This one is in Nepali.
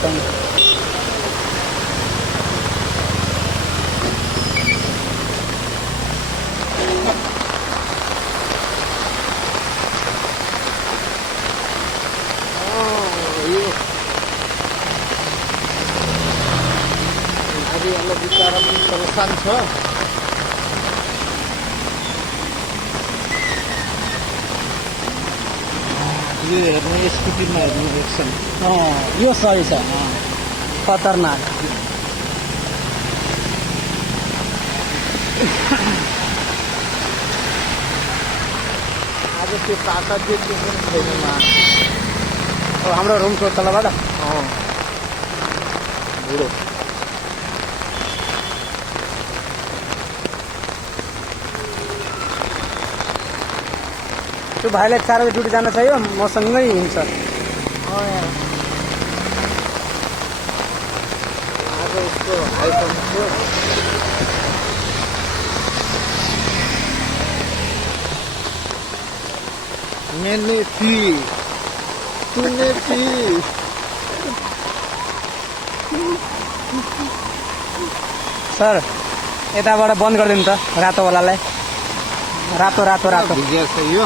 tahun. अभी Allah bicara perusahaan छ यो हेर्नु स्कुटीमा हेर्नु एक्सन यो सही छ खतरनाक आज त्यो पाता त्यो पनि छैन हाम्रो रुम छ तलबाट भिडो त्यो भाइलाई 4 बजे ड्युटी जान चाहियो मसँगै हिँड्छ आज उसको आइफोन थियो मैंने पी तूने पी सर यताबाट बन्द गरिदिनु त रातोवालालाई रातो भिजिया छ यो